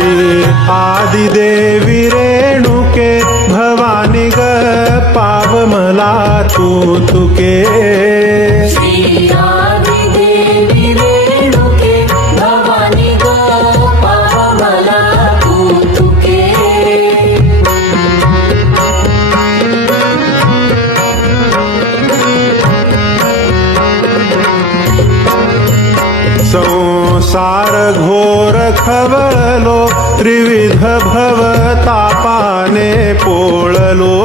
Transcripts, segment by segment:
श्री आदिदेवी रेणुके भवानी ग पाव मला तू तुके श्री आदिदेवी रेणुके भवानी ग पाव मला तू तुके संसार घोर खवळलो त्रिविध भवतापाने पोळलो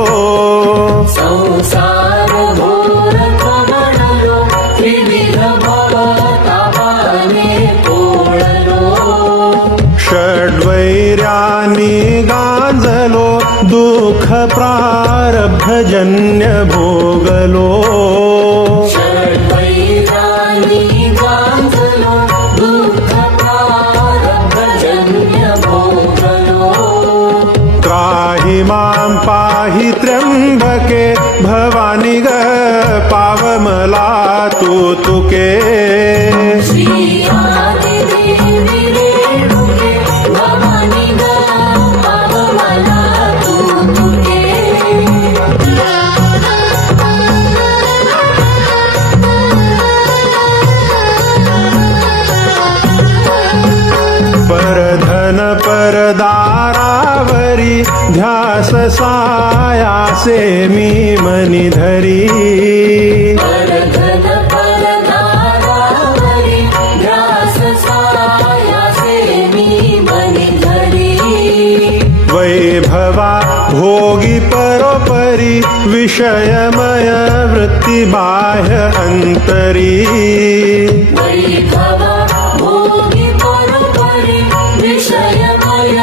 संसार घोर खवळलो त्रिविध भवतापाने पोळलो षड्वैर्यानी गांजलो दुःख प्रारब्धजन्य भोगलो षड्वैरानी गांजलो दुःख प्रारब्धजन्य भोगलो त्राहि मां पाहि त्र्यंबके भवानी ग पाव मला तू तुके श्री आदिदेवी रेणुके भवानी ग पाव मला तू तुके परधन परदारावरी ध्यास सायासे मी मनी धरी परधन परदारावरी ध्यास सायासे मी मनी धरी वैभवा भोगी परोपरी विषयमय वृत्ति बाह्य अंतरी वैभवा भोगी परोपरी विषयमय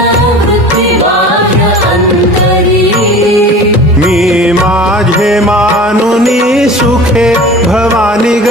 वृत्ति बाह्य अंतरी मी माझे मानुनी सुखे भवानी ग